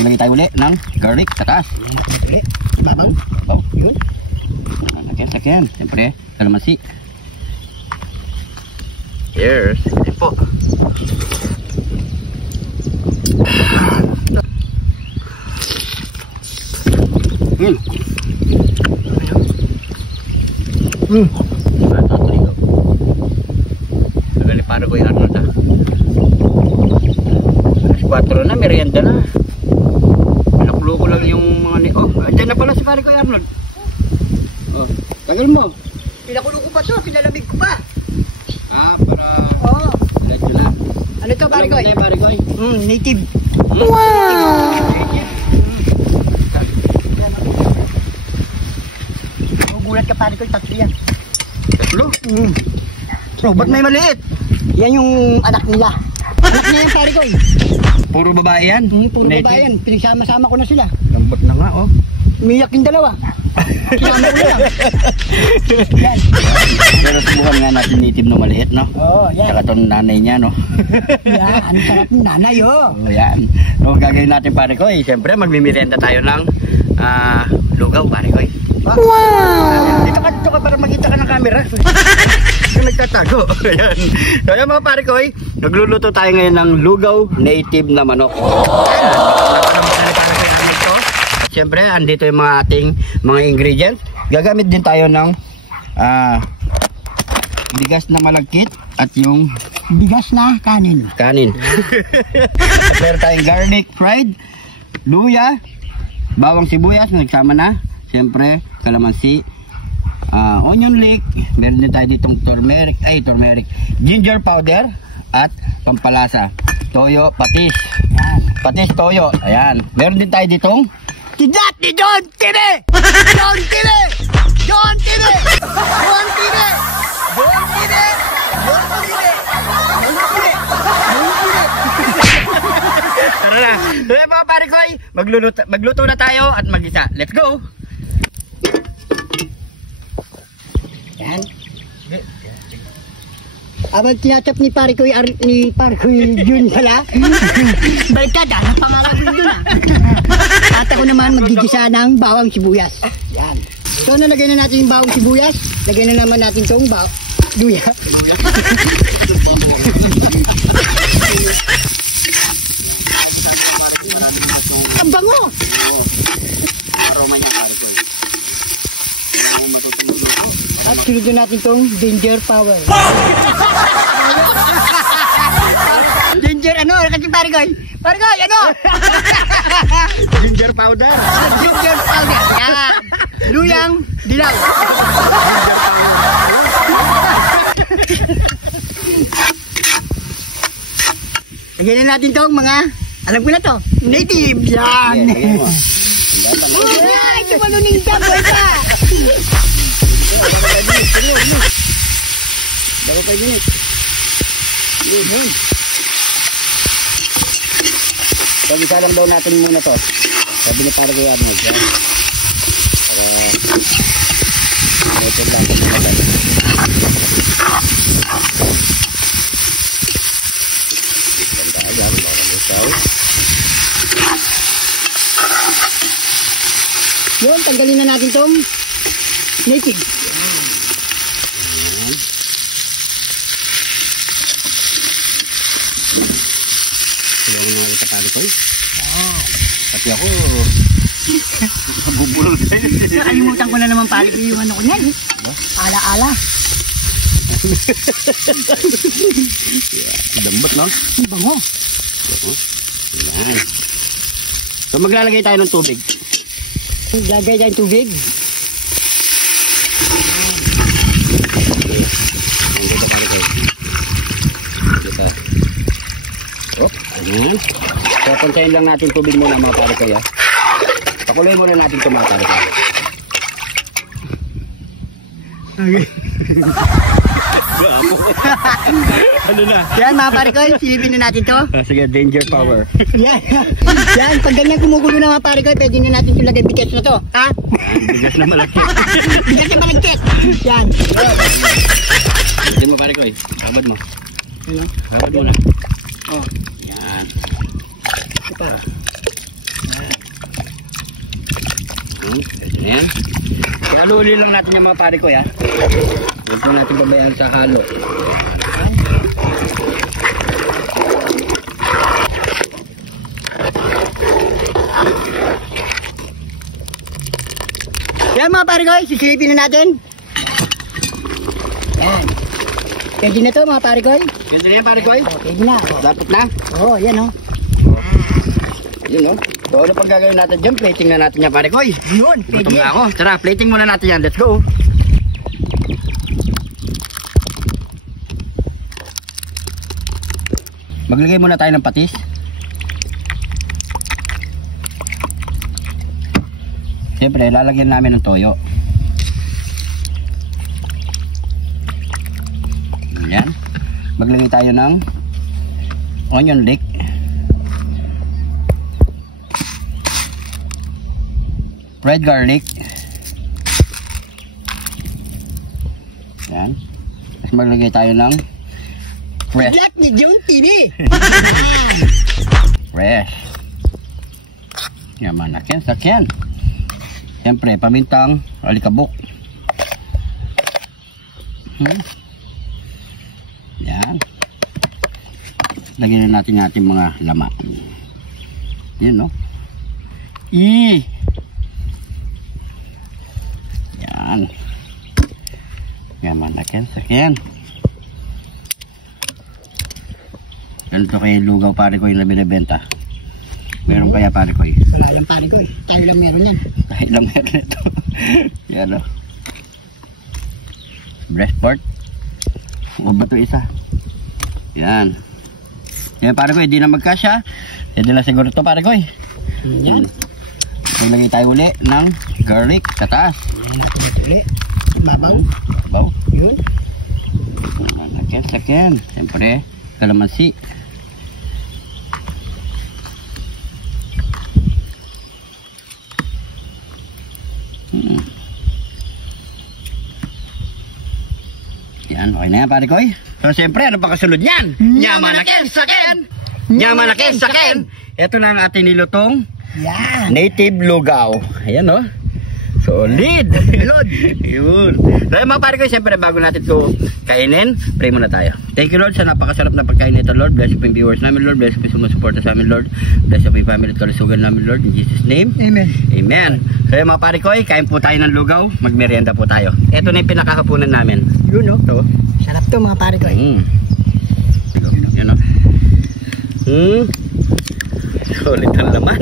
Lagay tayo uli ng garlic sa taas. Uli. Babaw. Babaw. Yun. Sakyan. Siyempre, kalamansi. Cheers. Ito po. Nagaliparo ko yung Arnold ha. Alas 4 na, merienda na. Pinaklo ko lang yung mga ni... Oh, andyan na pala si pare ko yung Arnold. Oh, tagal mo. Pinakulo ko pa to, pinalamig ko pa. Ah, para... Oo. Diretso na. Ano to, pare ko? Ano pare ko? Native. Wow! Gulat ka, pare ko, tatlo yan. Tatlo? So, ba't may maliit? Yan yung anak nila. Anak niya yan, pare ko. Puro babae yan? Puro babae yan. Pinagsama-sama ko na sila. Lambot na nga, oh. Umiyak yung dalawa. Kinama ko na lang. Yan. Pero subukan nga natin native na maliit, no? Oo, yan. Tsaka itong nanay niya, no? Yan, ang sarap ng nanay, oh. Oh, yan. No, gagawin natin, pare ko, eh. Siyempre, magmimerienda tayo ng lugaw, pare ko, eh. Wow! Dito ka para makita ka ng camera. Yung nagtatago. Ayan. So, ayan mga pare ko, eh. Nagluluto tayo ngayon ng lugaw native na manok. At siyempre, andito yung mga ating mga ingredients. Gagamit din tayo ng bigas na malagkit at yung Bigas na kanin. kanin. At meron tayong garlic fried, luya, bawang sibuyas na nagsama na. Siyempre, kalamansi, onion leek, meron din tayo ditong turmeric, ginger powder at pampalasa. Toyo, patis. Patis, toyo. Ayan. Meron din tayo ditong Tidat ni John Tire! John Tire! John Tire! John Tire! John Tire! John Tire! Tara na. So yan mga pare ko, magluto na tayo at mag-isa. Let's go! Yan. Abang tinatap ni pare ko Jun pala. Baliktad ang pangalan ko Jun At ako naman magigisa ng bawang sibuyas. Yan. So nalagay na natin yung bawang sibuyas. Lagay na naman natin itong luya. Ang bango! Aroma niya pare ko. At sunod natin itong ginger power. Ginger ano? Kasi pare ko, ano? Ginger powder. Ginger powder. Yan. Luyang dilaw. Lagyan na natin itong mga, alam ko na to, native. Yan. Ay, tumalunin ka, boy ka. Bago pa yun. Pag-isa lang daw natin muna to. Sabi niya para kaya mo. Para ito lang. Yun, tanggalin na natin itong native. Tulungan nga kita pare ko. Pati ako nabubulol sa'yo. Nakalimutan ko na naman pali yung ano ko yan. Ala-ala. Dambot, no? Ang bango. So maglalagay tayo ng tubig. Lagay dyan tubig. Ayan. So pansayin lang natin tubig muna mga pare ko. Pakuloy muna natin ito mga pare ko. Okay. Ano na? Yan mga pare ko, silipin na natin to. Sige, danger power. Yan. Yan, pag ganyan kumugulo na mga pare ko, pwede na natin ilagay bigas na to. Ha? Bigas na malaki. Bigas na malagkit. Yan. Hindi mo pare ko Habad mo. Habad mo na. Oh. Yan. Ito pa. Ito na yan. Ihalo-uli lang natin yung mga pare ko, ya. Huwag po natin babayaan sa halo. Yan mga pare ko, sisilipin na natin. Yan. Pwede na to mga pare ko. Pwede na yan, pare ko. Pwede na. Dapat na. Oo, yan o. Yun, no? So, ano pang gagawin natin dyan? Plating na natin yan, pare ko. Yun, pwede. Gutom na ako. Tara, plating muna natin yan. Let's go. Maglagay muna tayo ng patis. Siyempre, lalagyan namin ng toyo. Ayan. Maglagay tayo ng onion leek. Red garlic. Ayan. Tapos maglagay tayo ng fresh. Black ni June TV. Fresh. Yaman, sakyan. Siyempre, pamintang alikabok. Yan. Lagyan na natin yung ating mga laman. Yan, no? Yan. Yaman, sakyan. Ganito kayo lugaw, pare ko, yung binibenta. Meron kaya, pare ko? Wala lang pare ko. Tayo lang meron yan. Tayo lang meron ito. Yan, o. Breast part. O ba ito isa? Yan. Yan, pare ko, hindi na magkasya. Hindi na siguro ito, pare ko. Yan. Maglagay tayo uli ng garlic sa taas. Uli. Babaw. Babaw. Yun. Sakyan. Siyempre, kalamansi. Yan, okay na yan, pare ko. So, siyempre, ano pa kasunod yan? Yaman na sakin! Yaman na sakin! Ito na ang ating nilutong Yan. native lugaw. Ayan, no? Solid! Yun. Dahil mga pare ko, siyempre, bago natin ito kainin, pray muna tayo. Thank you, Lord, sa napakasarap na pagkain nito, Lord. Bless po yung viewers namin, Lord. Bless po yung sumusuporta sa amin, Lord. Bless po yung family at kalusugan namin, Lord. In Jesus' name. Amen. Amen. So mga pare ko, kain po tayo ng lugaw, magmerienda po tayo. Ito na yung pinakahapunan namin. Yun, no? Ito. Sarap to mga pare ko. Yan o. Solid ang laman.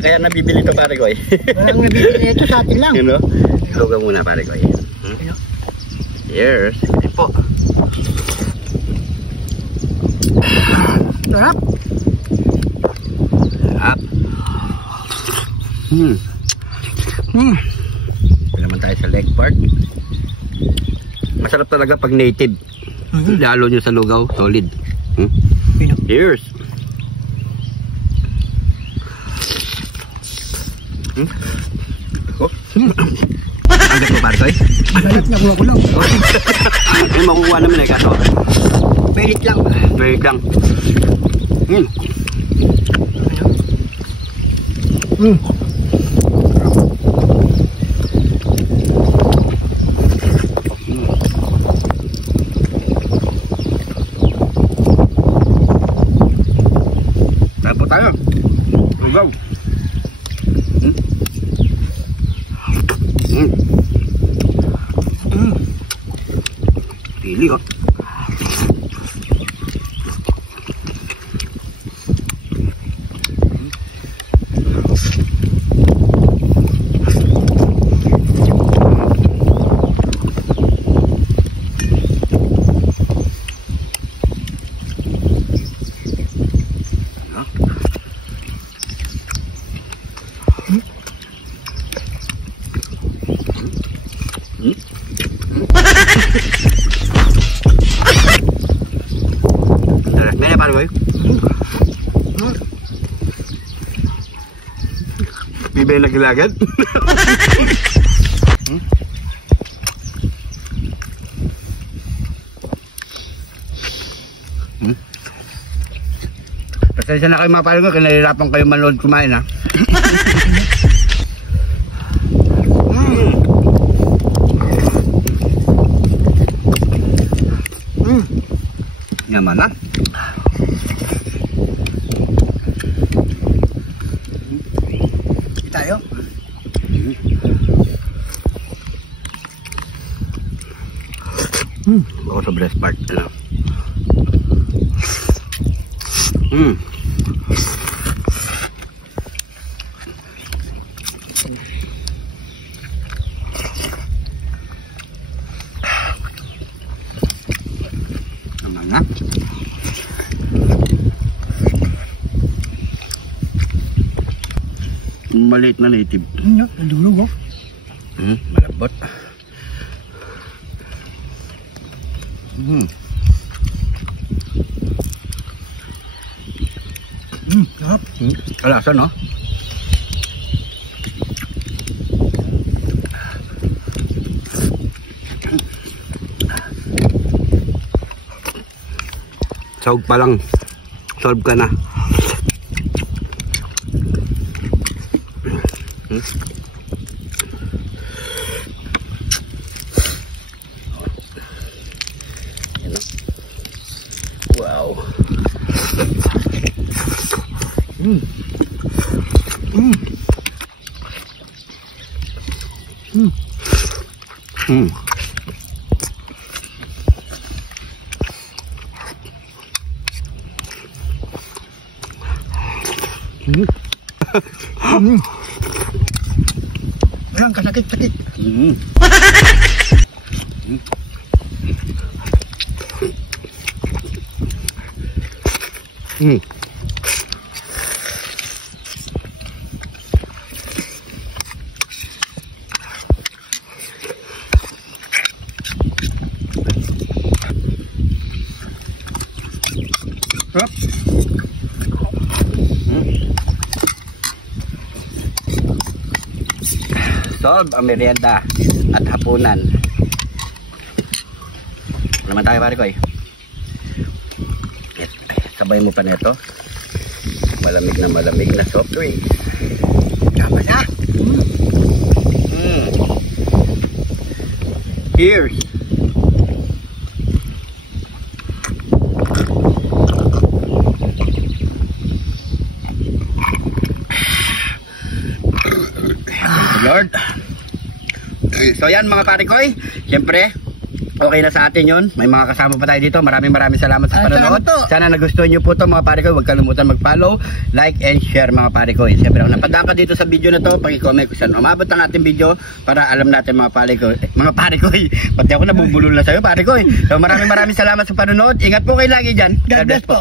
Kaya nabibili ito, pare ko. Walang nabibili ito sa atin lang. Yan o. Lugaw muna, pare ko. Cheers. Yan po. Sarap. Sarap. Naman tayo sa leg part. Masarap talaga pag native. Lalo nyo sa lugaw, solid. Cheers. Ang gato, pare ko. Balik na ko lang. Ay, makukuha naman kaso. Balik lang. Balik lang. Tayo po tayo. Lugaw. Pili, oh. Mene paano boy? Bibay lagi-lagad? Pasensya na kayo mga pare ko, kinahirapan kayo manood kumain ha. Naman na. Tayo. Ako sa breast part. Ano? Naman na. Maliit na native. Nadulog oh. Malambot. Sarap. Alasa, no? Sahog pa lang. Solve ka na. Wow. Ayan, kasakit-sakit. Sarap. Solve ang merienda at hapunan. Naman tayo pare ko eh. Sabay mo pa nito. Malamig na soft drink. Tama na. Cheers. Lord. So yan mga pare ko, siyempre okay na sa atin yun. May mga kasama pa tayo dito. Maraming salamat sa panonood. Sana nagustuhan nyo po ito mga pare ko. Huwag kalimutan mag-follow, like, and share mga pare ko. Siyempre kung napadaan ka dito sa video na to, pag-comment kung saan umabot ang ating video para alam natin mga pare ko. Mga pare ko, pati ako nabubulol na sa'yo pare ko. So maraming salamat sa panonood. Ingat po kayo lagi dyan. God bless po.